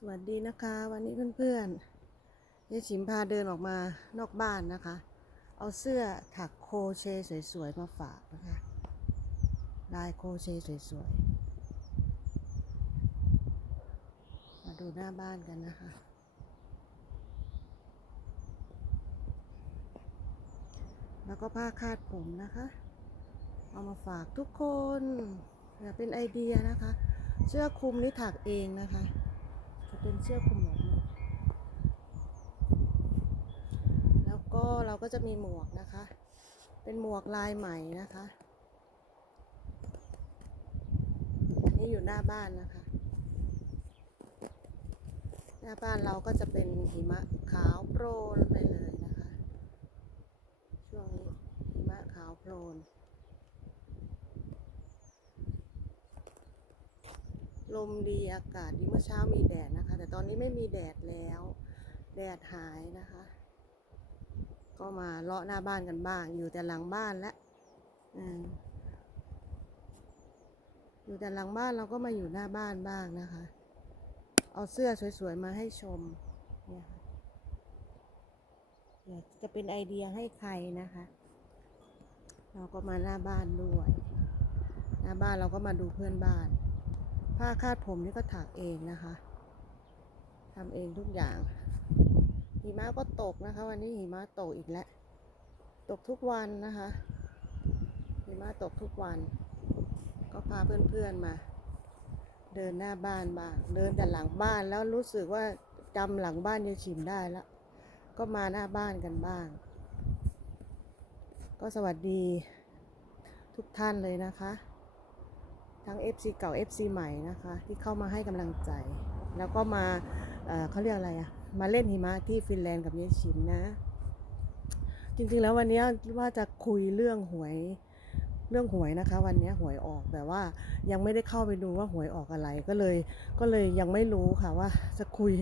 สวัสดีนะคะ วันนี้เพื่อนๆยายฉิมพาเดินออกมานอกบ้านนะคะ เอาเสื้อถักโคเชสวยๆมาฝากนะคะลายโคเชสวยๆมาดูหน้าบ้านกันนะคะ แล้วก็ผ้าคาดผมนะคะ เอามาฝากทุกคนเป็นไอเดียนะคะ เสื้อคลุมนี่ถักเองนะคะ จะเป็นเสื้อคลุมแบบนี้ แล้วก็เราก็จะมีหมวกนะคะ เป็นหมวกลายใหม่นะคะ นี่อยู่หน้าบ้านนะคะ หน้าบ้านเราก็จะเป็นหิมะขาวโปรยไปเลยนะคะ ช่วงนี้หิมะขาวโพลน ลมดีอากาศดีเมื่อเช้ามีแดดนะคะ แต่ตอนนี้ไม่มีแดดแล้ว แดดหายนะคะ ก็มาเลาะหน้าบ้านกันบ้าง อยู่แต่หลังบ้านและออยู่แต่หลังบ้านเราก็มาอยู่หน้าบ้านบ้างนะคะ เอาเสื้อสวยๆมาให้ชมเนี่ยค่ะอยากจะเป็นไอเดียให้ใครนะคะ เราก็มาหน้าบ้านด้วย หน้าบ้านเราก็มาดูเพื่อนบ้าน ผ้าคาดผมนี่ก็ถักเองนะคะทำเองทุกอย่าง หิมะก็ตกนะคะ วันนี้หิมะตกอีกแล้ว ตกทุกวันนะคะ หิมะตกทุกวัน ก็พาเพื่อนๆมา เดินหน้าบ้านบ้าง เดินแต่หลังบ้านแล้วรู้สึกว่าจำหลังบ้านยายฉิมได้ล้วก็มาหน้าบ้านกันบ้าง ก็สวัสดีทุกท่านเลยนะคะ ทั้ง FC เก่า FC ใหม่นะคะ ที่เข้ามาให้กำลังใจ แล้วก็มาเเขาเรียกอะไรอะมาเล่นหิมะที่ฟินแลนด์กับเยชิมนะ จริงๆแล้ววันนี้ว่าจะคุยเรื่องหวยเรื่องหวยนะคะ วันนี้หวยออกแต่ว่ายังไม่ได้เข้าไปดูว่าหวยออกอะไรก็เลยก็เลยยังไม่รู้ค่ะว่าจะคุย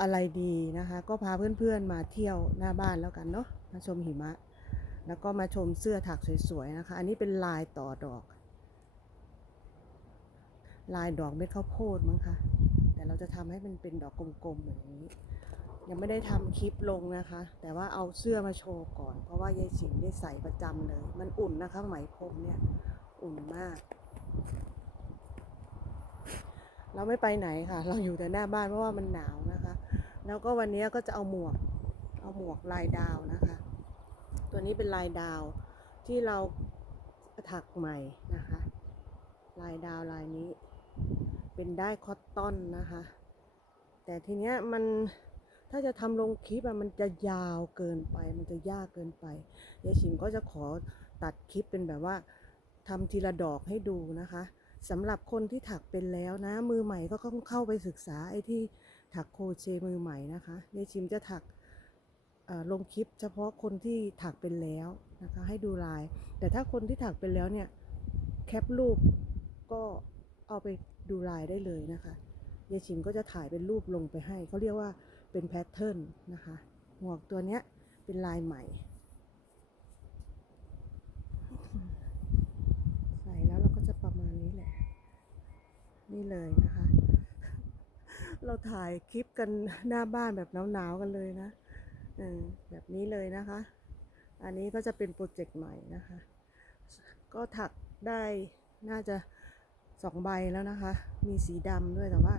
อะไรดีนะคะ ก็พาเพื่อนๆมาเที่ยวหน้าบ้านแล้วกันเนาะมาชมหิมะ แล้วก็มาชมเสื้อถักสวยๆนะคะ อันนี้เป็นลายต่อดอก ลายดอกเม็ดข้าวโพดมั้งคะแต่เราจะทำให้มันเป็นดอกกลมๆแบบนี้ ยังไม่ได้ทำคลิปลงนะคะ แต่ว่าเอาเสื้อมาโชว์ก่อน เพราะว่ายายฉิมได้ใส่ประจำเลย มันอุ่นนะคะไหมพรมเนี่ยอุ่นมาก เราไม่ไปไหนค่ะ เราอยู่แต่หน้าบ้านเพราะว่ามันหนาวนะคะ แล้วก็วันนี้ก็จะเอาหมวกเอาหมวกลายดาวนะคะ ตัวนี้เป็นลายดาวที่เราถักใหม่นะคะ ลายดาวลายนี้ เป็นได้คอตตอนนะคะ แต่ทีเนี้ยมันถ้าจะทำลงคลิปอะมันจะยาวเกินไป มันจะยากเกินไปยายฉิมก็จะขอตัดคลิปเป็นแบบว่าทำทีละดอกให้ดูนะคะสำหรับคนที่ถักเป็นแล้วนะ มือใหม่ก็ต้องเข้าไปศึกษาไอ้ที่ถักโคเชมือใหม่นะคะยายฉิมจะถักลงคลิปเฉพาะคนที่ถักเป็นแล้วนะคะให้ดูลาย แต่ถ้าคนที่ถักเป็นแล้วเนี่ยแคปรูปก็เอาไป ดูลายได้เลยนะคะยายฉิมก็จะถ่ายเป็นรูปลงไปให้ เขาเรียกว่าเป็นแพทเทิร์นนะคะ หมวกตัวเนี้ยเป็นลายใหม่ ใส่แล้วเราก็จะประมาณนี้แหละ นี่เลยนะคะ เราถ่ายคลิปกันหน้าบ้านแบบหนาวๆกันเลยนะอแบบนี้เลยนะคะ อันนี้ก็จะเป็นโปรเจกต์ใหม่นะคะ ก็ถักได้น่าจะ สองใบแล้วนะคะ มีสีดำด้วยแต่ว่า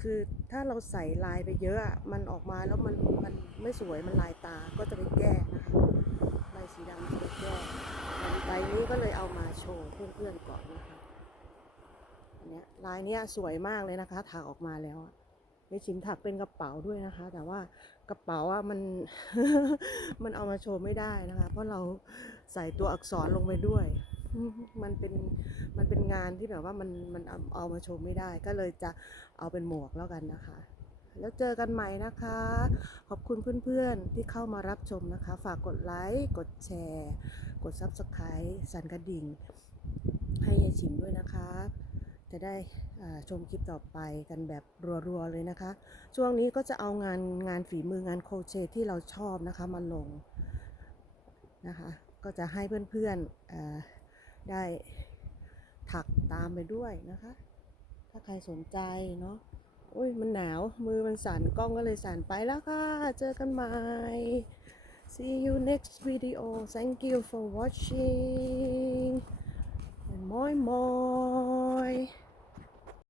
คือถ้าเราใส่ลายไปเยอะอะมันออกมาแล้วมันมันไม่สวยมันลายตาก็จะไปแก้นะคะลายสีดำจะไปแก้ใบนี้ก็เลยเอามาโชว์เพื่อนๆก่อนนะคะอันเนี้ยลายเนี้ยสวยมากเลยนะคะถักออกมาแล้วอะในชิมถักเป็นกระเป๋าด้วยนะคะ แต่ว่ากระเป๋าอะมันมันเอามาโชว์ไม่ได้นะคะ เพราะเราใส่ตัวอักษรลงไปด้วย มันเป็นมันเป็นงานที่แบบว่ามันมันเอามาโชว์ไม่ได้ ก็เลยจะเอาเป็นหมวกแล้วกันนะคะ แล้วเจอกันใหม่นะคะ ขอบคุณเพื่อนๆที่เข้ามารับชมนะคะ ฝากกดไลค์กดแชร์ กด Subscribe สั่นกระดิ่ง ให้ยายฉิมด้วยนะคะ จะได้ชมคลิปต่อไปกันแบบรัวๆเลยนะคะ ช่วงนี้ก็จะเอางานงานฝีมืองานโคเชที่เราชอบนะคะมาลงนะคะ ก็จะให้เพื่อนๆอ ได้ถักตามไปด้วยนะคะ ถ้าใครสนใจเนาะอุ้ยมันหนาวมือมันสั่นกล้องก็เลยสั่นไปแล้วค่ะ เจอกันใหม่ see you next video thank you for watching and moi moi